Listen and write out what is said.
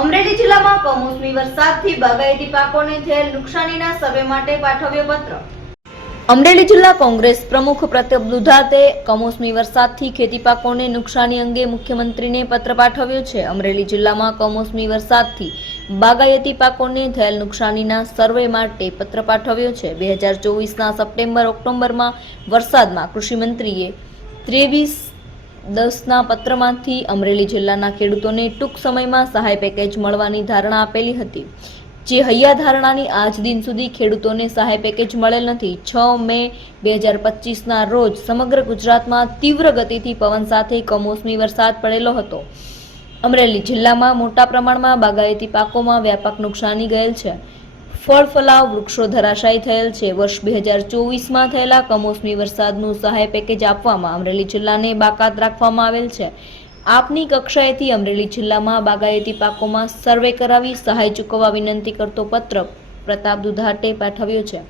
અમરેલી જિલ્લામાં કમોસમી વરસાદથી બાગાયતી પાકોને થયેલ નુકસાનીના સર્વે માટે પાઠવ્યો પત્ર. અમરેલી જિલ્લા કોંગ્રેસ પ્રમુખ પ્રતાપ દુધાતે કમોસમી વરસાદથી ખેતી પાકોને નુકસાની અંગે મુખ્યમંત્રીને પત્ર પાઠવ્યો છે. અમરેલી જિલ્લામાં કમોસમી વરસાદથી બાગાયતી પાકોને થયેલ નુકસાનીના સર્વે માટે પત્ર પાઠવ્યો છે. બે હજાર ચોવીસના સપ્ટેમ્બર ઓક્ટોબરમાં વરસાદમાં કૃષિમંત્રીએ ત્રેવીસ દસના પત્રમાંથી અમરેલી જિલ્લાના ખેડૂતોને ટૂંક સમયમાં સહાય પેકેજ મળવાની ધારણા આપેલી હતી. જે હૈયા ધારણાની આજ દિન સુધી ખેડૂતોને સહાય પેકેજ મળેલ નથી. છ મે બે હજાર પચીસના રોજ સમગ્ર ગુજરાતમાં તીવ્ર ગતિથી પવન સાથે કમોસમી વરસાદ પડેલો હતો. અમરેલી જિલ્લામાં મોટા પ્રમાણમાં બાગાયતી પાકોમાં વ્યાપક નુકસાની ગયેલ છે. ફળ ફલાવ વૃક્ષો ધરાશાયી થયેલ છે. વર્ષ બે હજાર ચોવીસમાં થયેલા કમોસમી વરસાદનું સહાય પેકેજ આપવામાં અમરેલી જિલ્લાને બાકાત રાખવામાં આવેલ છે. આપની કક્ષાએથી અમરેલી જિલ્લામાં બાગાયતી પાકોમાં સર્વે કરાવી સહાય ચૂકવવા વિનંતી કરતો પત્ર પ્રતાપ દુધાટે પાઠવ્યો છે.